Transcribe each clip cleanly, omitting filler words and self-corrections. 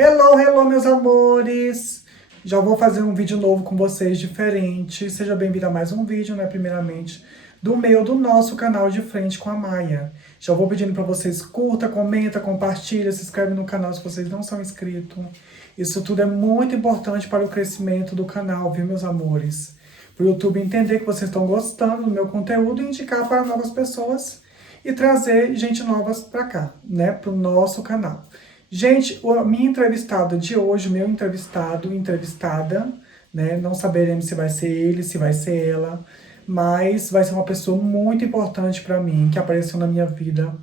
Hello, hello, meus amores! Já vou fazer um vídeo novo com vocês, diferente. Seja bem-vindo a mais um vídeo, né, primeiramente, do nosso canal De Frente com a Maia. Já vou pedindo para vocês curta, comenta, compartilha, se inscreve no canal se vocês não são inscritos. Isso tudo é muito importante para o crescimento do canal, viu, meus amores? Para o YouTube entender que vocês estão gostando do meu conteúdo e indicar para novas pessoas e trazer gente nova para cá, né, para o nosso canal. Gente, a minha entrevistada de hoje, o meu entrevistado, entrevistada, né? Não saberemos se vai ser ele, se vai ser ela, mas vai ser uma pessoa muito importante para mim, que apareceu na minha vida,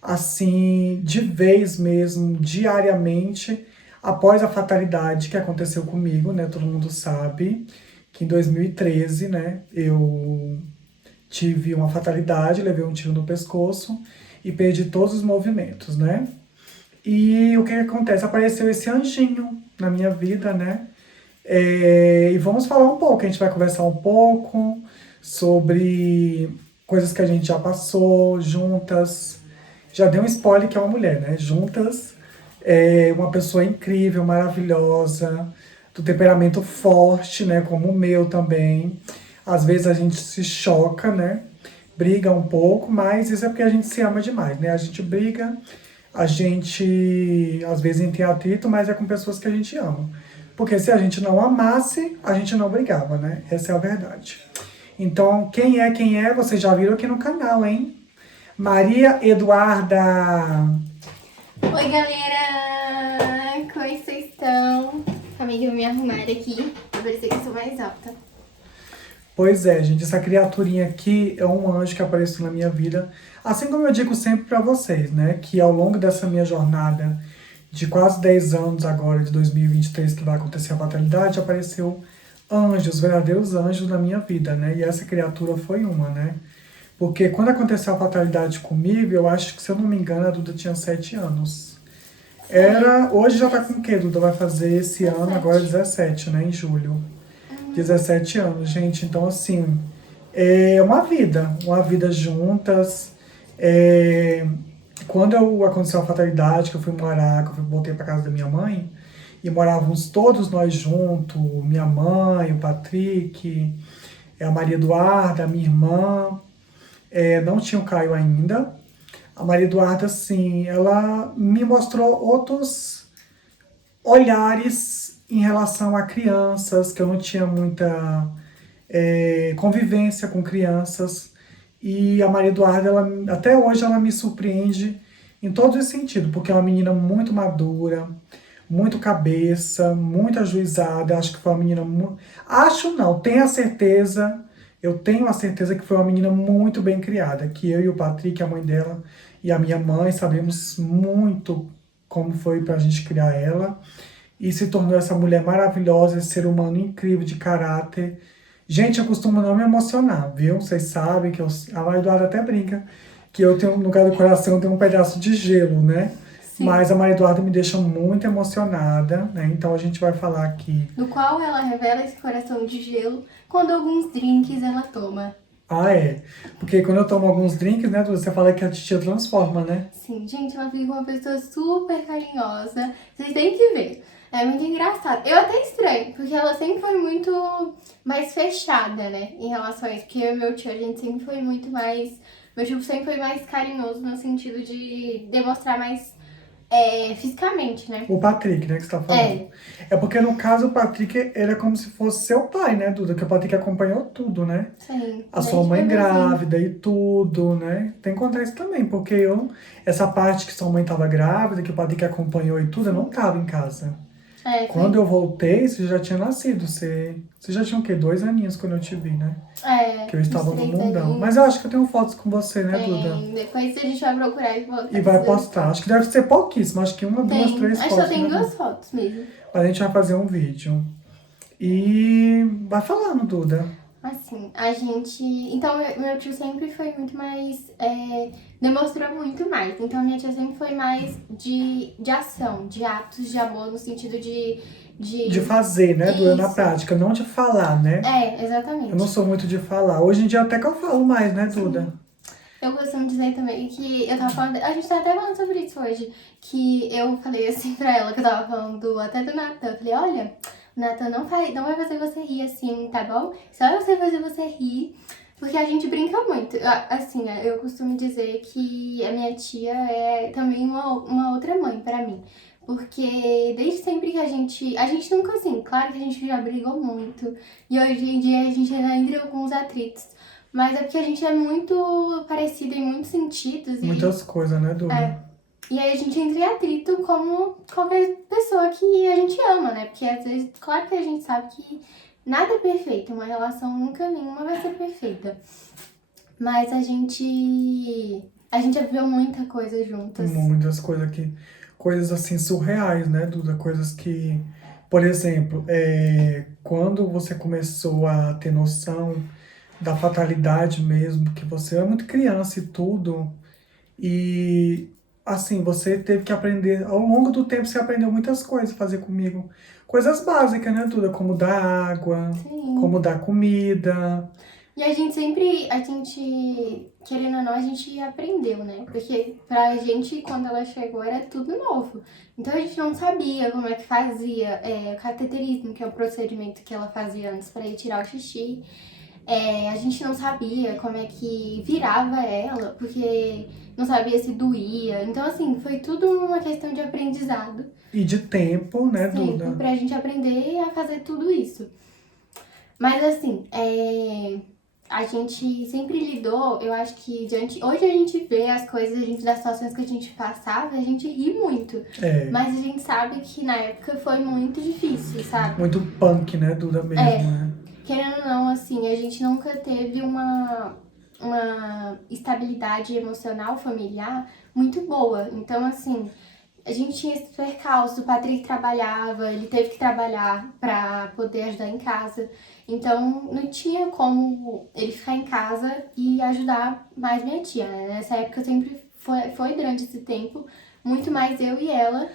assim, de vez mesmo, diariamente, após a fatalidade que aconteceu comigo, né? Todo mundo sabe que em 2013, né, eu tive uma fatalidade, levei um tiro no pescoço e perdi todos os movimentos, né? E o que acontece? Apareceu esse anjinho na minha vida, né? E vamos falar um pouco, a gente vai conversar um pouco sobre coisas que a gente já passou juntas. Já dei um spoiler que é uma mulher, né? Juntas, uma pessoa incrível, maravilhosa, do temperamento forte, né? Como o meu também. Às vezes a gente se choca, né? Briga um pouco, mas isso é porque a gente se ama demais, né? A gente briga, a gente às vezes tem atrito, mas é com pessoas que a gente ama. Porque se a gente não amasse, a gente não brigava, né? Essa é a verdade. Então, quem é, vocês já viram aqui no canal, hein? Maria Eduarda. Oi, galera! Como é que vocês estão? Acabei de me arrumar aqui pra parecer que eu sou mais alta. Pois é, gente, essa criaturinha aqui é um anjo que apareceu na minha vida. Assim como eu digo sempre pra vocês, né? Que ao longo dessa minha jornada de quase 10 anos agora, de 2023, que vai acontecer a fatalidade, apareceu anjos, verdadeiros anjos na minha vida, né? E essa criatura foi uma, né? Porque quando aconteceu a fatalidade comigo, eu acho que, se eu não me engano, a Duda tinha 7 anos. Hoje já tá com o quê, Duda? Vai fazer esse ano, agora 17, né? Em julho. 17 anos, gente. Então, assim, é uma vida juntas. É, Quando aconteceu a fatalidade, que eu fui morar, que voltei para casa da minha mãe, e morávamos todos nós juntos, minha mãe, o Patrick, a Maria Eduarda, a minha irmã, não tinha o Caio ainda. A Maria Eduarda, assim, ela me mostrou outros olhares em relação a crianças, que eu não tinha muita convivência com crianças. E a Maria Eduarda, até hoje, ela me surpreende em todos os sentidos, porque é uma menina muito madura, muito cabeça, muito ajuizada. Acho que foi uma menina. Acho não, tenho a certeza. Eu tenho a certeza que foi uma menina muito bem criada, que eu e o Patrick, a mãe dela, e a minha mãe sabemos muito como foi pra gente criar ela. E se tornou essa mulher maravilhosa, esse ser humano incrível de caráter. Gente, eu costumo não me emocionar, viu? Vocês sabem que a Maria Eduarda até brinca que eu tenho, no lugar do coração, eu tenho um pedaço de gelo, né? Sim. Mas a Maria Eduarda me deixa muito emocionada, né? Então a gente vai falar aqui. No qual ela revela esse coração de gelo quando alguns drinks ela toma. Ah, é. Porque quando eu tomo alguns drinks, né, Duda, você fala que a titia transforma, né? Sim, gente, ela fica uma pessoa super carinhosa. Vocês têm que ver. É muito engraçado. Eu até estranho, porque ela sempre foi muito mais fechada, né? Em relação a isso. Porque eu e meu tio, a gente sempre foi muito mais... Meu tio sempre foi mais carinhoso no sentido de demonstrar mais fisicamente, né? O Patrick, né, que você tá falando. É porque, no caso, o Patrick, ele é como se fosse seu pai, né, Duda? Que o Patrick acompanhou tudo, né? Sim. A sua mãe grávida e tudo, né? Tem que contar isso também, porque essa parte que sua mãe tava grávida, que o Patrick acompanhou e tudo, eu não tava em casa. Quando eu voltei, você já tinha nascido. Você já tinha o quê? 2 aninhos quando eu te vi, né? Que eu estava no mundão. Aninhos. Mas eu acho que eu tenho fotos com você, né, Duda? Depois a gente vai procurar E vai postar. Acho que deve ser pouquíssimo. Acho que uma, duas, três acho fotos. que só tem né? 2 fotos mesmo. Mas a gente vai fazer um vídeo. E vai falando, Duda. Assim, a gente... Então, meu tio sempre foi muito mais... demonstrou muito mais. Então, minha tia sempre foi mais de ação, de atos de amor, no sentido De fazer, né, Duda, na prática. Não de falar, né? exatamente. Eu não sou muito de falar. Hoje em dia até que eu falo mais, né, Duda? eu costumo dizer também que eu tava falando, a gente tá até falando sobre isso hoje, que eu falei assim pra ela, que eu tava falando até do Natan, eu falei, olha, o Natan não vai fazer você rir assim, tá bom? Só você fazer você rir, porque a gente brinca muito. Assim, eu costumo dizer que a minha tia é também uma outra mãe pra mim. Porque desde sempre que a gente nunca assim, claro que a gente já brigou muito, e hoje em dia a gente ainda entra com alguns atritos. Mas é porque a gente é muito parecido em muitos sentidos. Muitas coisas, né, Duda? E aí a gente entra em atrito como qualquer pessoa que a gente ama, né? Porque às vezes, claro que a gente sabe que nada é perfeito, uma relação nunca nenhuma vai ser perfeita. Mas a gente já viveu muita coisa juntas. Muitas coisas que. Coisas assim surreais, né, Duda? Coisas que. Por exemplo, quando você começou a ter noção da fatalidade mesmo, que você é muito criança e tudo, e assim, você teve que aprender, ao longo do tempo você aprendeu muitas coisas a fazer comigo. Coisas básicas, né, Duda? Como dar água, Sim. como dar comida. E a gente, querendo ou não, a gente aprendeu, né? Porque pra gente, quando ela chegou, era tudo novo. Então a gente não sabia como é que fazia o cateterismo, que é o procedimento que ela fazia antes pra ir tirar o xixi. A gente não sabia como é que virava ela, porque não sabia se doía. Então, assim, foi tudo uma questão de aprendizado. E de tempo, né, Sim, Duda? pra gente aprender a fazer tudo isso. Mas assim, a gente sempre lidou, eu acho que hoje a gente vê as coisas, das situações que a gente passava, a gente ri muito. É. Mas a gente sabe que na época foi muito difícil, sabe? Muito punk, né, Duda, mesmo, né? Querendo ou não, assim, a gente nunca teve uma estabilidade emocional familiar muito boa. Então, assim, a gente tinha esse percalço, o Patrick trabalhava, ele teve que trabalhar pra poder ajudar em casa. Então, não tinha como ele ficar em casa e ajudar mais minha tia, né? Nessa época sempre foi durante esse tempo, muito mais eu e ela.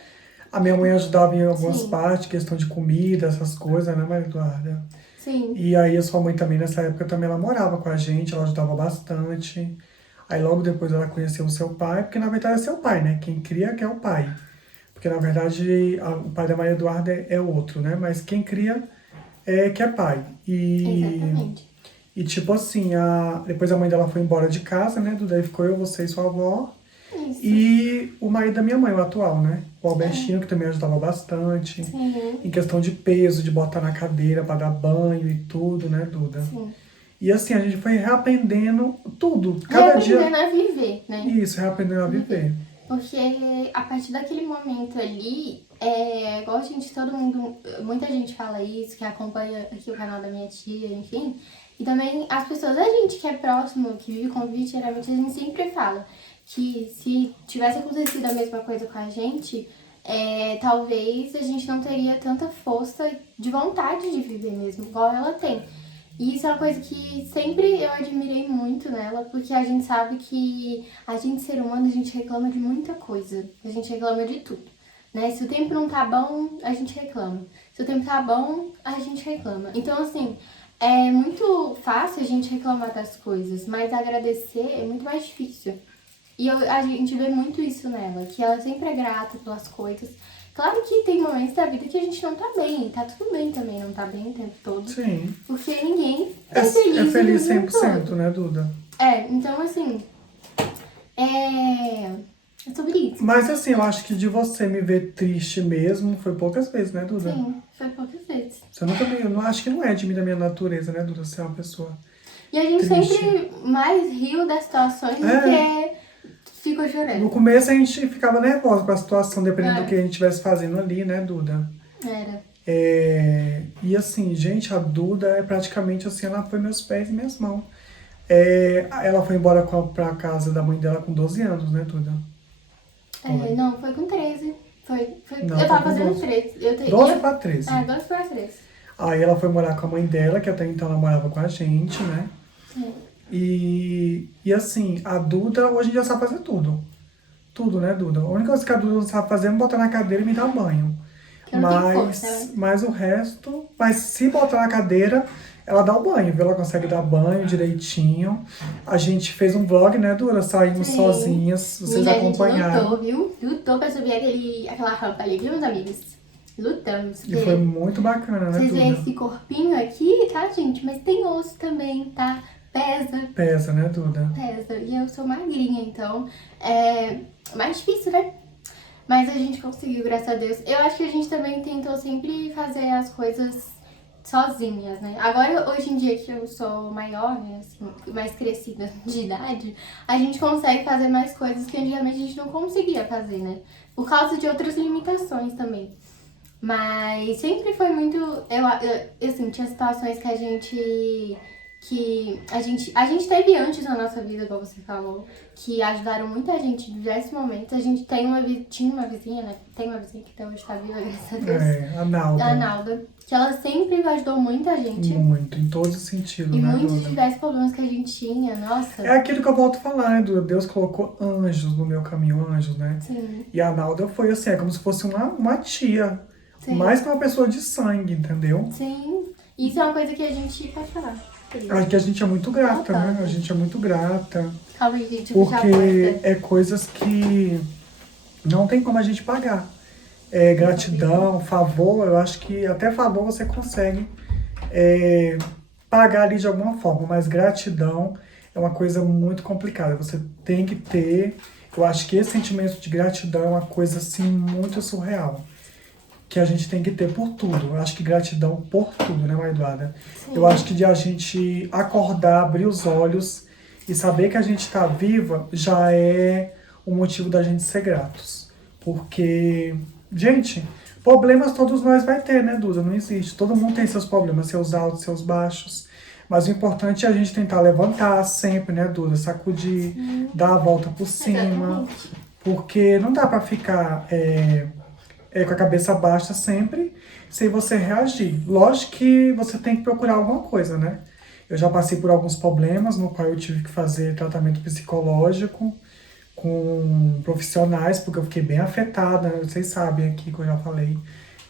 A minha mãe ajudava em algumas Sim. partes, questão de comida, essas coisas, né, Maria Eduarda? Sim. E aí a sua mãe também, nessa época, também ela morava com a gente, ela ajudava bastante. Aí logo depois ela conheceu o seu pai, porque na verdade é seu pai, né? Quem cria que é o pai. Porque na verdade o pai da Maria Eduarda é outro, né? Mas quem cria é que é pai. Exatamente. E tipo assim, depois a mãe dela foi embora de casa, né? Daí ficou eu, você e sua avó. Isso. E o marido da minha mãe, o atual, né? O Albertinho, que também ajudava bastante. Sim. Em questão de peso, de botar na cadeira para dar banho e tudo, né, Duda? Sim. E assim, a gente foi reaprendendo tudo. Cada Reaprendendo dia. a viver, né? Isso, reaprendendo a viver. Porque a partir daquele momento ali, igual a gente, todo mundo, muita gente fala isso, que acompanha aqui o canal da minha tia, enfim. E também as pessoas, a gente que é próximo, que vive convite, geralmente a gente sempre fala que se tivesse acontecido a mesma coisa com a gente, talvez a gente não teria tanta força de vontade de viver mesmo, igual ela tem. E isso é uma coisa que sempre eu admirei muito nela, porque a gente sabe que a gente, ser humano, a gente reclama de muita coisa. A gente reclama de tudo, né? Se o tempo não tá bom, a gente reclama. Se o tempo tá bom, a gente reclama. Então, assim, é muito fácil a gente reclamar das coisas, mas agradecer é muito mais difícil. E a gente vê muito isso nela, que ela sempre é grata pelas coisas. Claro que tem momentos da vida que a gente não tá bem, tá tudo bem também não tá bem o tempo todo. Sim. Porque ninguém É feliz feliz o mundo 100%, todo. né, Duda? Então assim, é sobre isso. Mas assim, eu acho que de você me ver triste mesmo foi poucas vezes, né, Duda? Sim, foi poucas vezes. Você nunca me. Eu não acho que não é de mim, da minha natureza, né, Duda? Você é uma pessoa. E a gente triste. sempre mais riu das situações do que ficou chorando. No começo a gente ficava nervosa com a situação, dependendo do que a É. gente estivesse fazendo ali, né, Duda? Era. E assim, gente, a Duda é praticamente assim, ela foi meus pés e minhas mãos. Ela foi embora pra casa da mãe dela com 12 anos, né, Duda? Não, foi com 13. Não, eu tava foi com fazendo 12. 13. 12 pra 13. 12 pra 13. Aí ela foi morar com a mãe dela, que até então ela morava com a gente, né? E assim, a Duda hoje em dia sabe fazer tudo. Tudo, né, Duda? A única coisa que a Duda não sabe fazer é me botar na cadeira e me dar banho. Que eu não tenho força, né? Mas o resto. Mas se botar na cadeira, ela dá o banho, viu? Ela consegue dar banho direitinho. A gente fez um vlog, né, Dura? Saímos Sim. sozinhas, vocês Menina, a gente acompanharam. lutou, viu? Lutou pra subir aquela rampa ali, viu, meus amigos? Lutamos. E foi muito bacana, né, Vocês veem Duda? esse corpinho aqui, tá, gente? Mas tem osso também, tá? Pesa, Pesa, né, Duda? pesa. E eu sou magrinha, então é mais difícil, né? Mas a gente conseguiu, graças a Deus. Eu acho que a gente também tentou sempre fazer as coisas sozinhas, né? Agora, hoje em dia que eu sou maior, né, assim, mais crescida de idade, a gente consegue fazer mais coisas que antigamente a gente não conseguia fazer, né? Por causa de outras limitações também. Mas sempre foi muito. Assim, tinha situações que a gente. A gente teve antes na nossa vida, como você falou, que ajudaram muita gente em diversos momentos. A gente tinha uma vizinha, né? Tem uma vizinha que até hoje tá viva, graças a Deus. A Nalda. A Nalda, que ela sempre ajudou muita gente. Muito, em todos os sentidos, E né, muitos Duda? diversos problemas que a gente tinha, nossa. É aquilo que eu volto a falar, né, Duda? Deus colocou anjos no meu caminho, anjos, né? Sim, E a Nalda foi assim, é como se fosse uma tia. sim. Mais que uma pessoa de sangue, entendeu? Sim. Isso é uma coisa que a gente pode falar. Acho que a gente é muito grata, né? Total. A gente é muito grata. Calma aí, gente, eu fechar a Porque porta. é coisas que não tem como a gente pagar. É gratidão, favor, eu acho que até favor você consegue pagar ali de alguma forma, mas gratidão é uma coisa muito complicada. Você tem que ter, eu acho que esse sentimento de gratidão é uma coisa assim muito surreal, que a gente tem que ter por tudo. Eu acho que gratidão por tudo, né, Maria Eduarda? Sim. Eu acho que de a gente acordar, abrir os olhos e saber que a gente está viva já é o motivo da gente ser gratos. Porque, gente, problemas todos nós vai ter, né, Duda? Não existe. Todo mundo tem seus problemas, seus altos, seus baixos. Mas o importante é a gente tentar levantar sempre, né, Duda? Sacudir, dar a volta por cima. Exatamente. Porque não dá pra ficar com a cabeça baixa sempre, sem você reagir. Lógico que você tem que procurar alguma coisa, né? Eu já passei por alguns problemas no qual eu tive que fazer tratamento psicológico com profissionais, porque eu fiquei bem afetada, né? Vocês sabem aqui que eu já falei,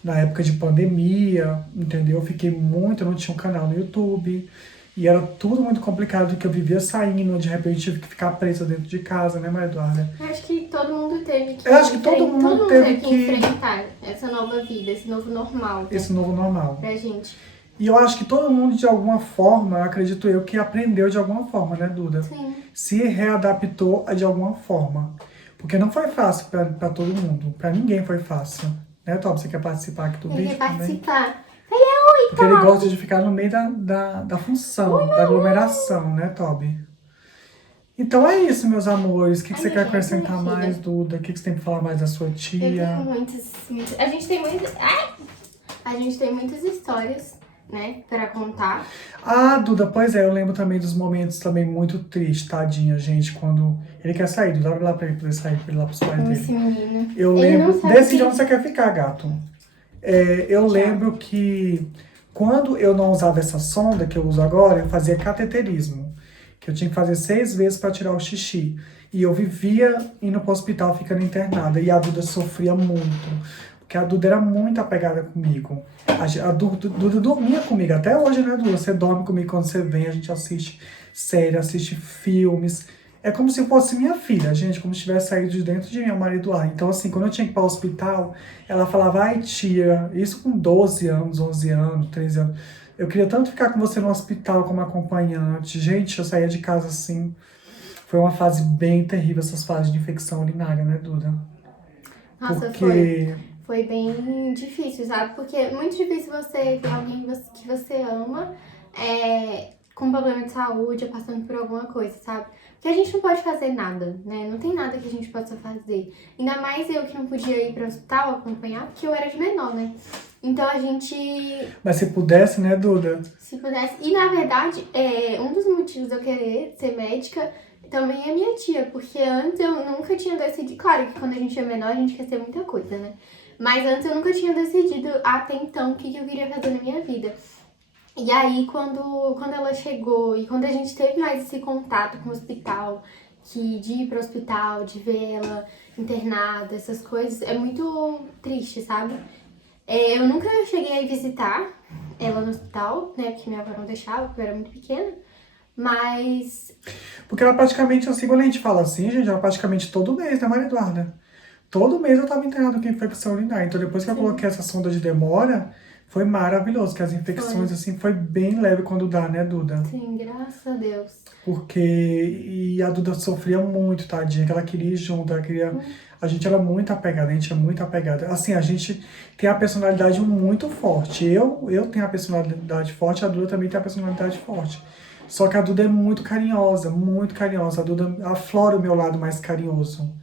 na época de pandemia, entendeu? Eu fiquei muito, eu não tinha um canal no YouTube, e era tudo muito complicado, que eu vivia saindo, de repente tive que ficar presa dentro de casa, né, Maria Eduarda? Eu acho que todo mundo teve que Eu acho que todo mundo teve que enfrentar essa nova vida, esse novo normal, né, esse novo normal. pra gente. E eu acho que todo mundo, de alguma forma, acredito eu, que aprendeu de alguma forma, né, Duda? Sim. Se readaptou de alguma forma. Porque não foi fácil pra todo mundo. Pra ninguém foi fácil. Né, Tom? Você quer participar aqui do Ele vídeo quer também? participar. Porque ele gosta de ficar no meio da função, da aglomeração, né, Toby? Então é isso, meus amores. O que Ai, você minha quer gente, acrescentar minha mais, filha. Duda? O que você tem pra falar mais da sua Eu tia? tenho muitas. A gente tem muitas. Ai! A gente tem muitas histórias, né, pra contar. Ah, Duda, pois é, eu lembro também dos momentos também muito tristes, tadinha, gente, quando ele quer sair, Duda, abre lá pra ele poder sair, pra ele ir lá pros pais dele. Esse menino. Eu Ele não lembro, sabe decide que- onde você quer ficar, gato. Eu lembro que quando eu não usava essa sonda que eu uso agora, eu fazia cateterismo, que eu tinha que fazer 6 vezes para tirar o xixi. E eu vivia indo pro hospital, ficando internada, e a Duda sofria muito, porque a Duda era muito apegada comigo. A Duda dormia comigo, até hoje, né, Duda? Você dorme comigo quando você vem, a gente assiste série, assiste filmes. É como se fosse minha filha, gente, como se tivesse saído de dentro de mim, a Maria Eduarda. Então, assim, quando eu tinha que ir para o hospital, ela falava, ai, tia, isso com 12 anos, 11 anos, 13 anos. Eu queria tanto ficar com você no hospital como acompanhante. Gente, eu saía de casa assim. Foi uma fase bem terrível, essas fases de infecção urinária, né, Duda? Nossa, Porque foi bem difícil, sabe? Porque é muito difícil você ver alguém que você ama com problema de saúde ou passando por alguma coisa, sabe? Porque a gente não pode fazer nada, né? Não tem nada que a gente possa fazer. Ainda mais eu que não podia ir para o hospital acompanhar, porque eu era de menor, né? Então a gente, Mas se pudesse, né, Duda? se pudesse... E na verdade, um dos motivos de eu querer ser médica também é minha tia, porque antes eu nunca tinha decidido... Claro que quando a gente é menor, a gente quer ser muita coisa, né? Mas antes eu nunca tinha decidido até então o que eu queria fazer na minha vida. E aí, quando ela chegou e quando a gente teve mais esse contato com o hospital, de ir pro hospital, de ver ela internada, essas coisas, é muito triste, sabe? Eu nunca cheguei a ir visitar ela no hospital, né? Porque minha avó não deixava, porque eu era muito pequena. Mas Porque ela praticamente, assim, quando a gente fala assim, gente, ela praticamente todo mês, né, Maria Eduarda? Todo mês eu tava internado com infecção urinária. Então depois que eu coloquei essa sonda de demora, foi maravilhoso, que as infecções, assim, foi bem leve quando dá, né, Duda? sim, graças a Deus. Porque e a Duda sofria muito, tadinha, que ela queria ir junto, ela queria. A gente era muito apegada, a gente é muito apegada. Assim, a gente tem a personalidade muito forte. Eu tenho a personalidade forte, a Duda também tem a personalidade forte. Só que a Duda é muito carinhosa, muito carinhosa. A Duda aflora o meu lado mais carinhoso.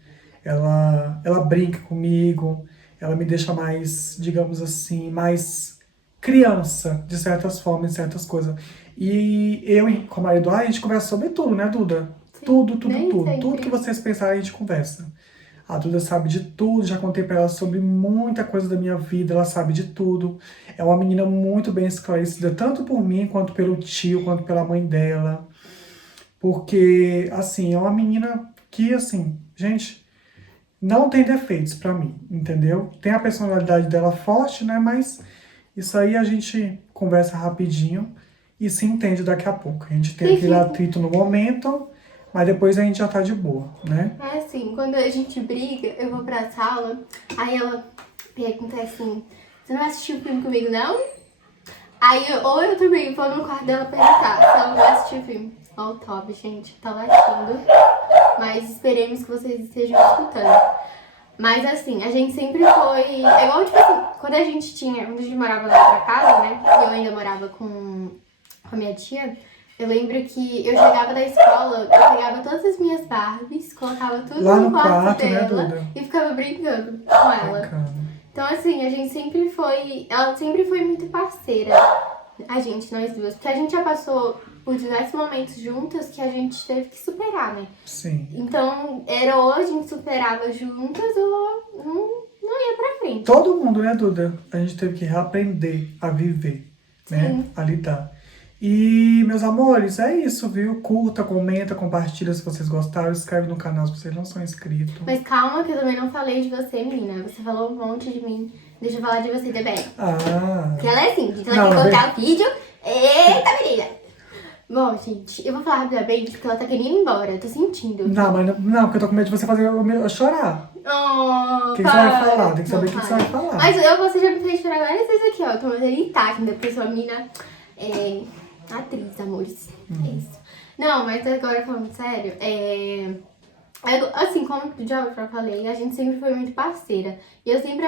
Ela brinca comigo, ela me deixa mais, digamos assim, mais criança, de certas formas, de certas coisas. E eu e com a Maria Eduarda, a gente conversa sobre tudo, né, Duda? Tudo, tudo, Nem tudo. sempre. Tudo que vocês pensarem, a gente conversa. A Duda sabe de tudo, já contei pra ela sobre muita coisa da minha vida, ela sabe de tudo. É uma menina muito bem esclarecida, tanto por mim, quanto pelo tio, quanto pela mãe dela. Porque, assim, é uma menina que, assim, gente, não tem defeitos pra mim, entendeu? Tem a personalidade dela forte, né? Mas isso aí a gente conversa rapidinho e se entende daqui a pouco. A gente tem aquele atrito no momento, mas depois a gente já tá de boa, né? É assim, quando a gente briga, eu vou pra sala, aí ela pergunta assim, você não vai assistir o filme comigo, não? Aí ou eu também vou no quarto dela perguntar se ela vai assistir o filme. Ó, o Toby, gente, tá latindo. Mas esperemos que vocês estejam escutando. Mas assim, a gente sempre foi. É igual, tipo assim, quando a gente morava na outra casa, né? E eu ainda morava com a minha tia. Eu lembro que eu chegava da escola, eu pegava todas as minhas Barbies, colocava tudo Lá no no quarto quarto, né, dela Duda? e ficava brincando com ela. Bacana. Então, assim, a gente sempre foi. Ela sempre foi muito parceira. A gente, nós duas. Porque a gente já passou por diversos momentos juntas que a gente teve que superar, né? Sim. Então, era ou a gente superava juntas ou não ia pra frente. Todo mundo, né, Duda? A gente teve que reaprender a viver, né? Sim. A lidar. E, meus amores, é isso, viu? Curta, comenta, compartilha se vocês gostaram, inscreve no canal se vocês não são inscritos. Mas calma que eu também não falei de você, menina. Você falou um monte de mim. Deixa eu falar de você também. Ah, Porque ela é assim, gente. Ela Não, quer bem- colocar o vídeo. Eita, menina! Bom, gente, eu vou falar rapidamente porque ela tá querendo ir embora. Eu tô sentindo. não, mas não, porque eu tô com medo de você fazer eu chorar. Oh, O que você vai falar? Tem que saber o que você vai falar. Mas você já me fez chorar várias vezes aqui, ó. Eu tô mandando intacta, ainda porque sua menina é atriz, amores. É isso. Não, mas agora falando sério, assim, como já falei, a gente sempre foi muito parceira. E eu sempre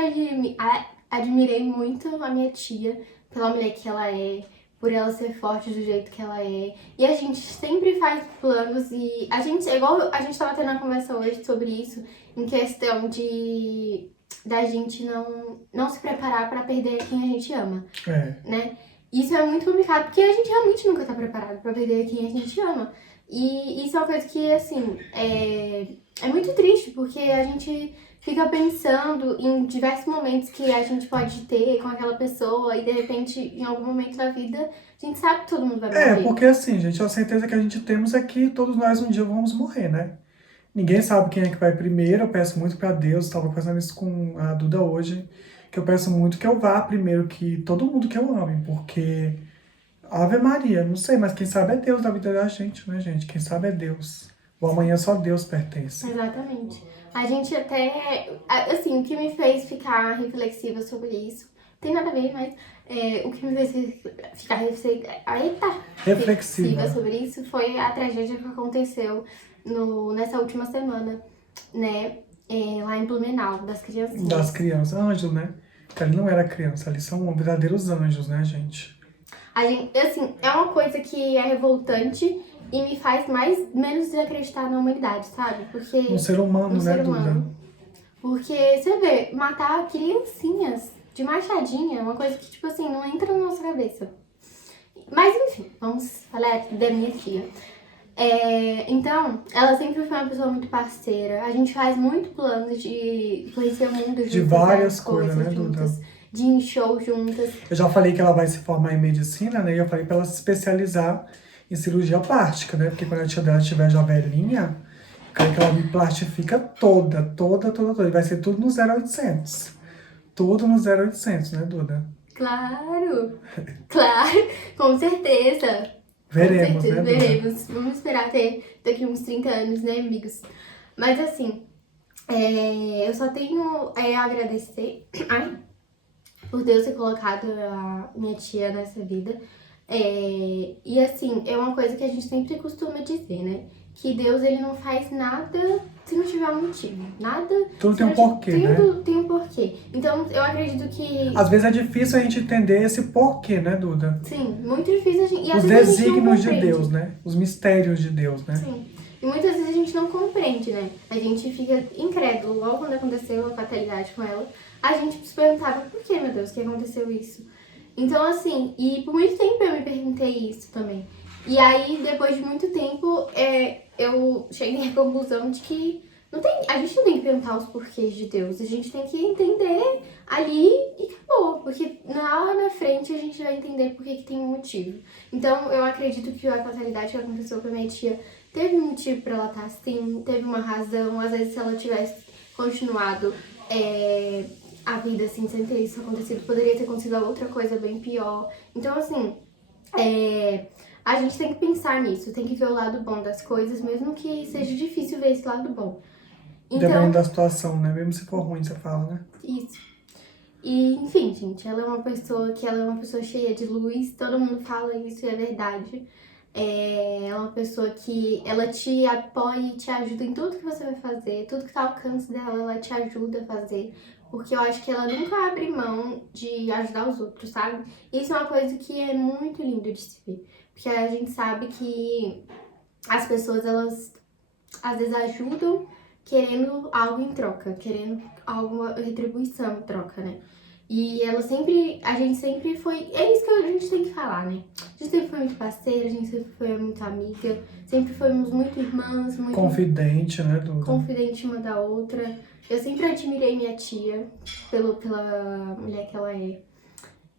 admirei muito a minha tia pela mulher que ela é, por ela ser forte do jeito que ela é. E a gente sempre faz planos e a gente, é igual a gente tava tendo uma conversa hoje sobre isso, em questão de da gente não se preparar pra perder quem a gente ama, É. né? Isso é muito complicado, porque a gente realmente nunca tá preparado pra perder quem a gente ama. E isso é uma coisa que, assim, é muito triste, porque a gente fica pensando em diversos momentos que a gente pode ter com aquela pessoa e, de repente, em algum momento da vida, a gente sabe que todo mundo vai morrer. Porque assim, gente, a certeza que a gente temos é que todos nós um dia vamos morrer, né? Ninguém sabe quem é que vai primeiro. Eu peço muito pra Deus, estava conversando isso com a Duda hoje, que eu peço muito que eu vá primeiro que todo mundo que eu ame, porque Ave Maria, não sei, mas quem sabe é Deus da vida da gente, né, gente? Quem sabe é Deus. O amanhã só Deus pertence. Exatamente. A gente até, assim, o que me fez ficar reflexiva sobre isso, tem nada a ver, mas o que me fez ficar reflexiva sobre isso foi a tragédia que aconteceu nessa última semana, né, lá em Blumenau, das criancinhas. Das crianças, anjos, né? Que ali não era criança, ali são verdadeiros anjos, né, gente? Assim, é uma coisa que é revoltante e me faz menos desacreditar na humanidade, sabe? Porque Um ser humano, no né, ser Duda? humano. Porque, você vê, matar criancinhas de machadinha é uma coisa que, tipo assim, não entra na nossa cabeça. Mas, enfim, vamos falar da minha tia. Então, ela sempre foi uma pessoa muito parceira. A gente faz muito planos de conhecer o mundo juntas. De várias né? coisas, né, Duda? juntas, de ir em show juntas. Eu já falei que ela vai se formar em medicina, né? E eu falei pra ela se especializar em cirurgia plástica, né? Porque quando a tia dela estiver já velhinha, eu quero que ela me plastifica toda. E vai ser tudo no 0800. Tudo no 0800, né, Duda? Claro, claro, com certeza. Veremos, Com certeza, né, Duda? veremos. Vamos esperar até daqui uns 30 anos, né, amigos? Mas assim, eu só tenho a agradecer por Deus ter colocado a minha tia nessa vida. E assim, é uma coisa que a gente sempre costuma dizer, né? Que Deus, ele não faz nada se não tiver um motivo. Nada. Tudo se tem não um ti- porquê, né? Tudo tem um porquê. Então, eu acredito que, Às vezes é difícil a gente entender esse porquê, né, Duda? sim, muito difícil a gente. E às Os vezes a gente não desígnios de compreende. Deus, né? Os mistérios de Deus, né? Sim. E muitas vezes a gente não compreende, né? A gente fica incrédulo. Logo quando aconteceu a fatalidade com ela, a gente se perguntava, por que, meu Deus, que aconteceu isso? Então, assim, e por muito tempo eu me perguntei isso também. E aí, depois de muito tempo, eu cheguei à conclusão de que a gente não tem que perguntar os porquês de Deus. A gente tem que entender ali e acabou. Porque lá na frente a gente vai entender por que tem um motivo. Então, eu acredito que a fatalidade que aconteceu com a minha tia teve um motivo pra ela estar assim, teve uma razão. Às vezes, se ela tivesse continuado a vida assim, sem ter isso acontecido, poderia ter acontecido outra coisa bem pior. Então, assim, a gente tem que pensar nisso, tem que ver o lado bom das coisas, mesmo que seja difícil ver esse lado bom. Dependendo Então, da situação, né? Mesmo se for ruim, você fala, né? isso. E, enfim, gente, ela é uma pessoa cheia de luz, todo mundo fala isso e é verdade. Ela é uma pessoa que ela te apoia e te ajuda em tudo que você vai fazer, tudo que tá ao alcance dela, ela te ajuda a fazer. Porque eu acho que ela nunca abre mão de ajudar os outros, sabe? Isso é uma coisa que é muito lindo de se ver. Porque a gente sabe que as pessoas, elas às vezes ajudam querendo algo em troca, querendo alguma retribuição em troca, né? E a gente sempre foi, é isso que a gente tem que falar, né? A gente sempre foi muito parceira, a gente sempre foi muito amiga, sempre fomos muito irmãs, muito Confidente, né, Duda? confidente uma da outra. Eu sempre admirei minha tia pela mulher que ela é.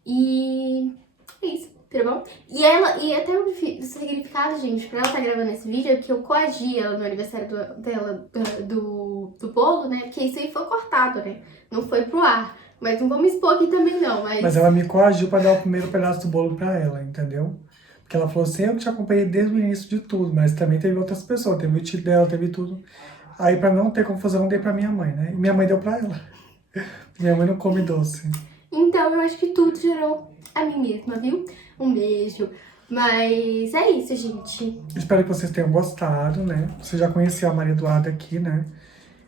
E é isso, tá bom? E até o significado, gente, pra ela estar gravando esse vídeo é porque eu coagi ela no aniversário dela, do bolo, né? Porque isso aí foi cortado, né? Não foi pro ar. Mas não vou me expor aqui também, não. Mas ela me coagiu pra dar o primeiro pedaço do bolo pra ela, entendeu? Porque ela falou assim, eu que te acompanhei desde o início de tudo, mas também teve outras pessoas, teve o tio dela, teve tudo. Aí pra não ter confusão, eu dei pra minha mãe, né? E minha mãe deu pra ela. Minha mãe não come doce. Então, eu acho que tudo gerou a mim mesma, viu? Um beijo. Mas é isso, gente. Espero que vocês tenham gostado, né? Você já conheceu a Maria Eduarda aqui, né?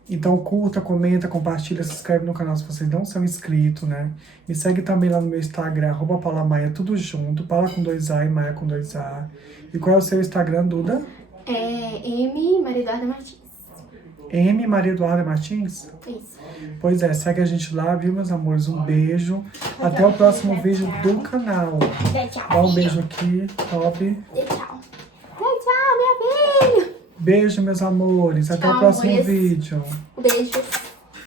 Então curta, comenta, compartilha, se inscreve no canal se vocês não são inscritos, né? Me segue também lá no meu Instagram, @paulamaia, tudo junto. Paula com 2A e Maia com 2A. E qual é o seu Instagram, Duda? M. Maria Eduarda Martins. M. Maria Eduarda Martins? Isso. Pois é, segue a gente lá, viu, meus amores? Um beijo. Até o próximo vídeo do canal. Dá um beijo aqui, top. Tchau. Tchau, minha filha. Beijo, meus amores. Até o Tchau, próximo amores. vídeo. Beijo.